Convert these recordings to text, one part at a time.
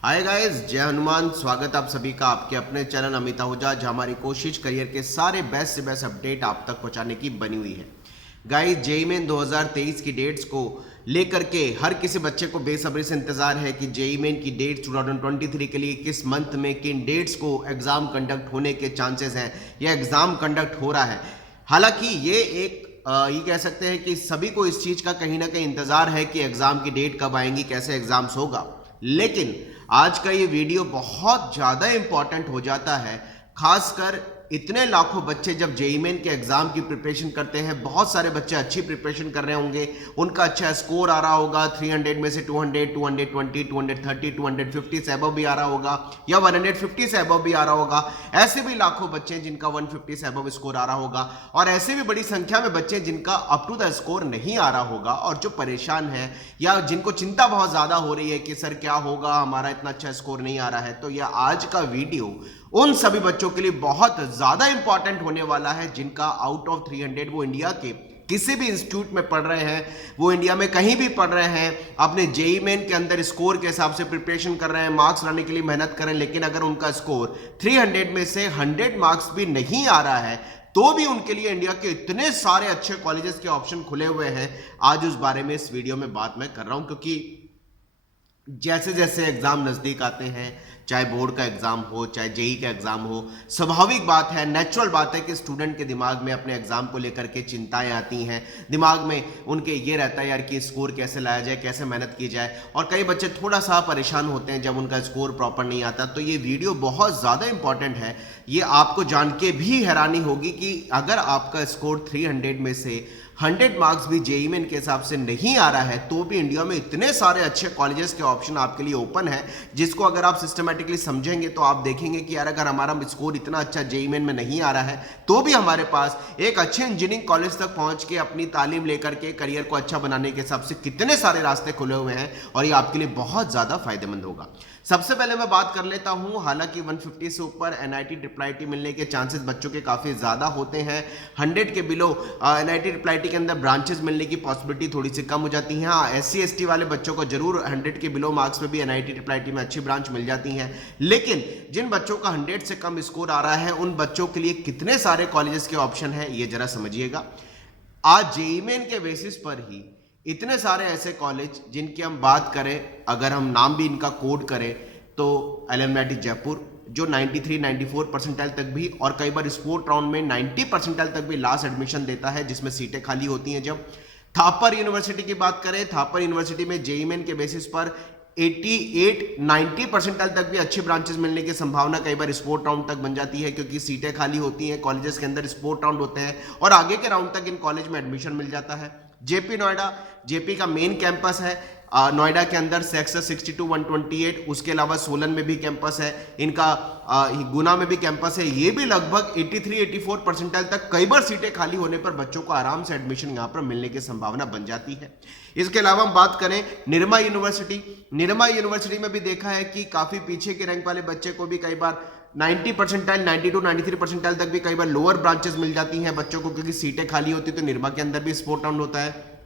Hi guys, जय हनुमान। स्वागत आप सभी का आपके अपने चैनल अमित आहूजा, जहां हमारी कोशिश करियर के सारे बेस्ट से बेस्ट अपडेट आप तक पहुंचाने की बनी हुई है। गाइस, जेईई मेन 2023 की डेट्स को लेकर के हर किसी बच्चे को बेसब्री से इंतजार है कि जेईई मेन की डेट्स 2023 के लिए किस मंथ में किन डेट्स को एग्जाम कंडक्ट होने के चांसेस हैं या एग्जाम कंडक्ट हो रहा है। हालांकि ये एक ये कह सकते हैं कि सभी को इस चीज का कहीं ना कहीं इंतजार है कि एग्जाम की डेट कब आएंगी, कैसे एग्जाम्स होगा। लेकिन आज का ये वीडियो बहुत ज़्यादा इंपॉर्टेंट हो जाता है, खासकर इतने लाखों बच्चे जब जेईई मेन के एग्जाम की प्रिपरेशन करते हैं। बहुत सारे बच्चे अच्छी प्रिपरेशन कर रहे होंगे, उनका अच्छा स्कोर आ रहा होगा, 300 में से 200, 220, 230, 250 से अबव भी आ रहा होगा या 150 से अबव भी आ रहा होगा। ऐसे भी लाखों बच्चे हैं जिनका 150 से अबव स्कोर आ रहा होगा, और ऐसे भी बड़ी संख्या में बच्चे जिनका अप टू द स्कोर नहीं आ रहा होगा और जो परेशान है या जिनको चिंता बहुत ज्यादा हो रही है कि सर क्या होगा, हमारा इतना अच्छा स्कोर नहीं आ रहा है। तो यह आज का वीडियो उन सभी बच्चों के लिए बहुत ज्यादा इंपॉर्टेंट होने वाला है जिनका आउट ऑफ 300 वो इंडिया के किसी भी इंस्टीट्यूट में पढ़ रहे हैं, वो इंडिया में कहीं भी पढ़ रहे हैं, अपने जेईई मेन के अंदर स्कोर के हिसाब से प्रिपरेशन कर रहे हैं, मार्क्स लाने के लिए मेहनत कर रहे हैं। लेकिन अगर उनका स्कोर 300 में से 100 मार्क्स भी नहीं आ रहा है तो भी उनके लिए इंडिया के इतने सारे अच्छे कॉलेजेस के ऑप्शन खुले हुए हैं। आज उस बारे में इस वीडियो में बात मैं कर रहा हूं, क्योंकि जैसे जैसे एग्जाम नजदीक आते हैं, चाहे बोर्ड का एग्जाम हो चाहे जेईई का एग्जाम हो, स्वाभाविक बात है, नेचुरल बात है कि स्टूडेंट के दिमाग में अपने एग्जाम को लेकर के चिंताएं आती हैं। दिमाग में उनके ये रहता है यार कि स्कोर कैसे लाया जाए, कैसे मेहनत की जाए। और कई बच्चे थोड़ा सा परेशान होते हैं जब उनका स्कोर प्रॉपर नहीं आता। तो ये वीडियो बहुत ज़्यादा इंपॉर्टेंट है। ये आपको जान के भी हैरानी होगी कि अगर आपका स्कोर 300 में से 100 मार्क्स भी जेईई मेन के हिसाब से नहीं आ रहा है तो भी इंडिया में इतने सारे अच्छे कॉलेजेस के ऑप्शन आपके लिए ओपन है, जिसको अगर आप सिस्टमेटिकली समझेंगे तो आप देखेंगे कि यार अगर हमारा स्कोर इतना अच्छा जेईई मेन में नहीं आ रहा है तो भी हमारे पास एक अच्छे इंजीनियरिंग कॉलेज तक पहुंच के अपनी तालीम लेकर के करियर को अच्छा बनाने के हिसाब से कितने सारे रास्ते खुले हुए हैं, और ये आपके लिए बहुत ज्यादा फायदेमंद होगा। सबसे पहले मैं बात कर लेता हूं, हालांकि 150 से ऊपर एनआईटी ट्रिपल आईटी मिलने के चांसेस बच्चों के काफी ज्यादा होते हैं। 100 के बिलो एनआईटी ट्रिपल आईटी के अंदर ब्रांचेस मिलने की पॉसिबिलिटी थोड़ी सी कम हो जाती है। हाँ, एससी एसटी वाले बच्चों को जरूर 100 के बिलो मार्क्स में भी एनआईटी ट्रिपल आईटी में अच्छी ब्रांच मिल जाती है। लेकिन जिन बच्चों का 100 से कम स्कोर आ रहा है उन बच्चों के लिए कितने सारे कॉलेजेस के ऑप्शन है ये जरा समझिएगा। आज जेईई मेन के बेसिस पर ही इतने सारे ऐसे कॉलेज जिनकी हम बात करें, अगर हम नाम भी इनका कोड करें तो एलएमआईटी जयपुर जो 93, 94 परसेंटाइल तक भी और कई बार स्पोर्ट राउंड में 90 परसेंटाइल तक भी लास्ट एडमिशन देता है, जिसमें सीटें खाली होती हैं। जब थापर यूनिवर्सिटी की बात करें, थापर यूनिवर्सिटी में जेईई मेन के बेसिस पर 88, 90 परसेंटाइल तक भी अच्छी ब्रांचेस मिलने की संभावना कई बार स्पोर्ट राउंड तक बन जाती है, क्योंकि सीटें खाली होती हैं, कॉलेजेस के अंदर स्पोर्ट राउंड होते हैं और आगे के राउंड तक इन कॉलेज में एडमिशन मिल जाता है। जेपी नोएडा, जेपी का मेन कैंपस है नोएडा के अंदर, सेक्टर 62, 128, उसके अलावा सोलन में भी कैंपस है इनका, गुना में भी कैंपस है। ये भी लगभग 83, 84 परसेंटाइल तक कई बार सीटें खाली होने पर बच्चों को आराम से एडमिशन यहाँ पर मिलने की संभावना बन जाती है। इसके अलावा हम बात करें निर्मा यूनिवर्सिटी, निर्मा यूनिवर्सिटी में भी देखा है कि काफी पीछे के रैंक वाले बच्चे को भी कई बार 90 परसेंटाइल, 92, 93 परसेंटाइल तक भी कई बार लोअर ब्रांचेस मिल जाती हैं बच्चों को, क्योंकि सीटें खाली होती है। तो निर्मा के अंदर भी स्पोर्ट राउंड होता है।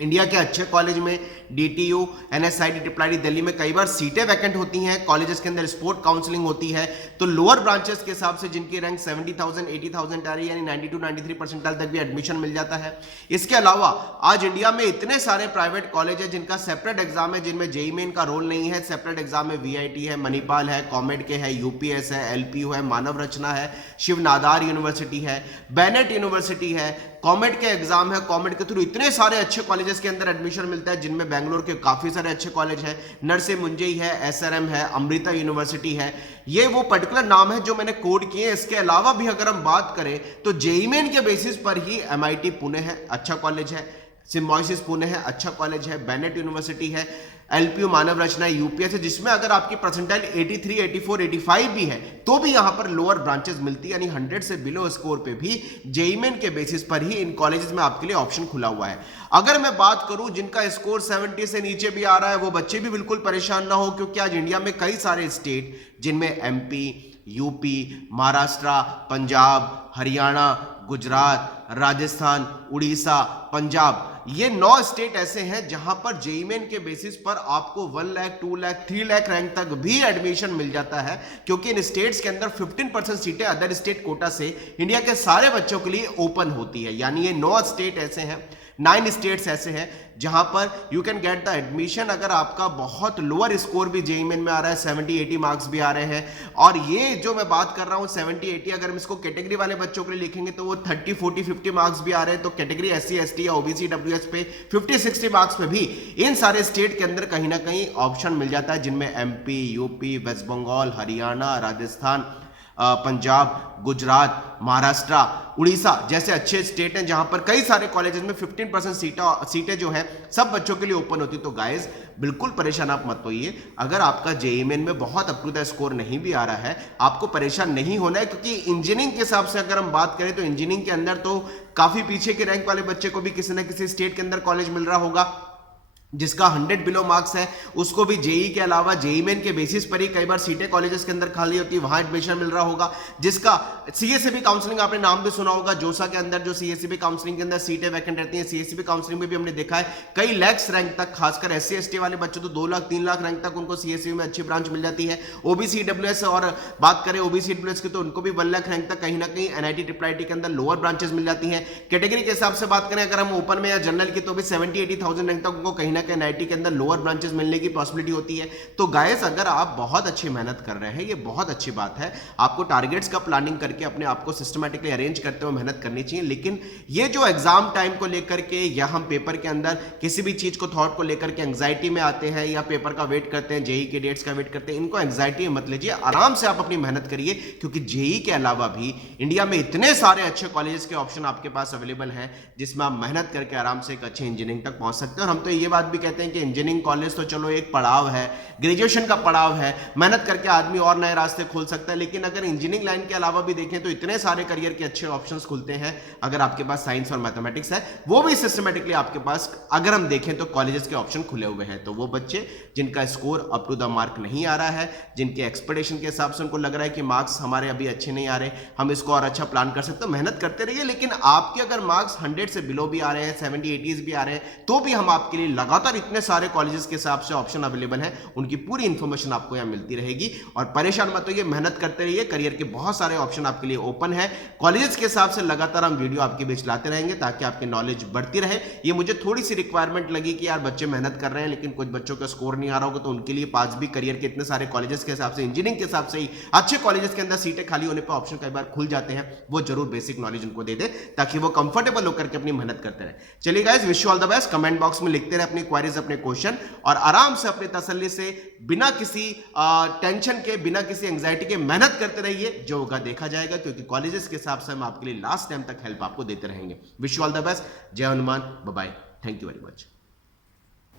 इंडिया के अच्छे कॉलेज में DTU, NSIT, triple IT Delhi में कई बार सीटें वैकेंट होती हैं, कॉलेजेस के अंदर स्पोर्ट काउंसलिंग होती है। तो लोअर ब्रांचेस के हिसाब से जिनकी रैंक 70,000, 80,000 आ रही है, यानी 92, 93 परसेंटाइल तक भी एडमिशन मिल जाता है। इसके अलावा आज इंडिया में इतने सारे प्राइवेट कॉलेज है जिनका सेपरेट एग्जाम है, जिनमें जेईई मेन का रोल नहीं है। सेपरेट एग्जाम में वीआईटी है, मणिपाल है, कॉमेड के है, यूपीएस है, एलपीयू है, मानव रचना है, शिव नादार यूनिवर्सिटी है, बेनेट यूनिवर्सिटी है, कॉमेड के एग्जाम है। कॉमेड के थ्रू इतने सारे अच्छे कॉलेजेस के अंदर एडमिशन मिलता है, जिनमें बेंगलोर के काफी सारे अच्छे कॉलेज है, नरसे मुंजई है, एसआरएम है, अमृता यूनिवर्सिटी है। ये वो पर्टिकुलर नाम है जो मैंने कोड किए। इसके अलावा भी अगर हम बात करें तो जेईई मेन के बेसिस पर ही एमआईटी पुणे है, अच्छा कॉलेज है, सिम्बायोसिस पुणे है, अच्छा कॉलेज है, बेनेट यूनिवर्सिटी है, एलपीयू मानव रचना, यूपीएस है, जिसमें अगर आपकी परसेंटाइल 83, 84, 85 भी है तो भी यहां पर लोअर ब्रांचेस मिलती है, यानी 100 से बिलो स्कोर पे भी जेईई मेन के बेसिस पर ही इन कॉलेजेस में आपके लिए ऑप्शन खुला हुआ है। अगर मैं बात करूं जिनका स्कोर 70 से नीचे भी आ रहा है, वो बच्चे भी बिल्कुल परेशान ना हो, क्योंकि आज इंडिया में कई सारे स्टेट जिनमें एमपी, यूपी, महाराष्ट्र, पंजाब, हरियाणा, गुजरात, राजस्थान, उड़ीसा, पंजाब, ये 9 स्टेट ऐसे हैं जहां पर जेईई मेन के बेसिस पर आपको 1 लाख 2 लाख 3 लाख रैंक तक भी एडमिशन मिल जाता है, क्योंकि इन स्टेट्स के अंदर 15% सीटें अदर स्टेट कोटा से इंडिया के सारे बच्चों के लिए ओपन होती है। यानी ये 9 स्टेट ऐसे हैं, 9 स्टेट्स ऐसे हैं जहां पर you can get the admission. अगर आपका बहुत लोअर स्कोर भी जेईई मेन में आ रहा है, 70-80 मार्क्स भी आ रहे हैं, और ये जो मैं बात कर रहा हूं 70-80, अगर हम इसको कैटेगरी वाले बच्चों के लिए लिखेंगे तो वो 30-40-50 मार्क्स भी आ रहे हैं। तो कैटेगरी SC ST या OBC WS पे 50-60 मार्क्स पे भी इन सारे स्टेट के अंदर कहीं ना कहीं ऑप्शन मिल जाता है, जिनमें MP, UP, West Bengal, Haryana, Rajasthan, Punjab, Gujarat, Maharashtra, Orissa जैसे अच्छे स्टेट हैं जहां पर कई सारे कॉलेजेस में 15% सीटें जो हैं सब बच्चों के लिए ओपन होती। तो गाइस बिल्कुल परेशान आप मत होइए। अगर आपका जेईई मेन में बहुत अप टू द स्कोर नहीं भी आ रहा है, आपको परेशान नहीं होना है, क्योंकि इंजीनियरिंग के हिसाब से अगर हम बात करें तो इंजीनियरिंग के अंदर तो काफी पीछे के रैंक वाले बच्चे को भी किसी ना किसी स्टेट के अंदर कॉलेज मिल रहा होगा। जिसका 100 बिलो मार्क्स है उसको भी जेईई के अलावा जेईई मेन के बेसिस पर ही कई बार सीटें कॉलेजेस के अंदर खाली होती है, वहां एडमिशन मिल रहा होगा। जिसका सीएसईबी काउंसलिंग आपने नाम भी सुना होगा, जोसा के अंदर जो सीएसईबी काउंसलिंग के अंदर सीटें वैकेंट रहती हैं, सीएसईबी काउंसलिंग में भी हमने देखा है कई लैक्स रैंक तक, खासकर SC ST वाले बच्चों तो 2 लाख 3 लाख रैंक तक उनको सीएसईबी में अच्छी ब्रांच मिल जाती है। OBC WS और बात करें OBC WS की तो उनको भी 1 लाख रैंक तक कहीं ना कहीं NIT IIIT के अंदर लोअर ब्रांचेस मिल जाती हैं। कैटेगरी के हिसाब से बात करें अगर हम ओपन में या जनरल की तो भी 70-80,000 रैंक तक उनको कहीं ना कहीं NIT के अंदर लोअर ब्रांचेस मिलने की पॉसिबिलिटी होती है। तो गाइस अगर आप बहुत अच्छी मेहनत कर रहे हैं, ये बहुत अच्छी बात है, आपको टारगेट्स का प्लानिंग करके अपने आप को सिस्टमैटिकली अरेंज करते हुए मेहनत करनी चाहिए। लेकिन ये जो एग्जाम टाइम को लेकर के या हम पेपर के अंदर किसी भी चीज को थॉट को लेकर के एंग्जाइटी में आते हैं या पेपर का वेट करते हैं, जेईई के डेट्स का वेट करते हैं, इनको एंग्जाइटी मत लीजिए, आराम से आप अपनी मेहनत करिए, क्योंकि जेईई के अलावा भी इंडिया में इतने सारे अच्छे कॉलेजेस के ऑप्शन आपके पास अवेलेबल हैं जिसमें आप मेहनत करके आराम से एक अच्छे इंजीनियरिंग तक पहुंच सकते हैं। और हम तो ये बात भी कहते हैं कि इंजीनियरिंग कॉलेज तो चलो एक पड़ाव है, ग्रेजुएशन का पड़ाव है, मेहनत करके आदमी और नए रास्ते खोल सकता है। लेकिन अगर इंजीनियरिंग लाइन के अलावा भी देखें तो इतने सारे करियर के अच्छे ऑप्शंस खुलते हैं अगर आपके पास साइंस और मैथमेटिक्स है, वो भी सिस्टमेटिकली आपके पास अगर हम देखें तो कॉलेजेस के ऑप्शन खुले हुए हैं। तो वो बच्चे जिनका score up to the mark नहीं आ रहा है, जिनके एक्सपेक्टेशन के हिसाब से उनको लग रहा है कि मार्क्स हमारे अभी अच्छे नहीं आ रहे, हम इसको और अच्छा प्लान कर सकते हैं, मेहनत करते रहिए। लेकिन आपके अगर मार्क्स 100 से बिलो भी आ रहे हैं, 70-80 भी आ रहे हैं, तो भी हम आपके लिए लगातार इतने सारे कॉलेजेस के हिसाब से ऑप्शन अवेलेबल है, उनकी पूरी इंफॉर्मेशन आपको यहां मिलती रहेगी। और परेशान मत होइए, मेहनत करते रहिए, करियर के बहुत सारे ऑप्शन आपके लिए ओपन है। कॉलेजेस के हिसाब से लगातार हम वीडियो आपके बीच लाते रहेंगे ताकि आपकी नॉलेज बढ़ती रहे। ये मुझे थोड़ी सी रिक्वायरमेंट लगी कि यार बच्चे मेहनत कर रहे हैं लेकिन कुछ बच्चों का स्कोर नहीं आ रहा होगा, तो उनके लिए पास भी करियर के इतने सारे कॉलेजेस के हिसाब से, इंजीनियरिंग के हिसाब से ही अच्छे कॉलेजेस के अंदर सीटें खाली होने पर ऑप्शन कई बार खुल जाते हैं, वो जरूर बेसिक नॉलेज उनको दे दे ताकि वो कंफर्टेबल होकर के अपनी मेहनत करते रहे। चलिए guys, wish you all the best. Comment box में लिखते रहे अपनी क्वेरीज, अपने क्वेश्चन, और आराम से अपनी तसल्ली से बिना किसी टेंशन के, बिना किसी एंजाइटी के मेहनत करते रहिए, जो होगा देखा जाएगा, क्योंकि कॉलेजेस के हिसाब से हम आपके लिए लास्ट टाइम तक हेल्प आपको देते रहेंगे। Wish you all the best. जय Hanuman, bye bye, thank you very much.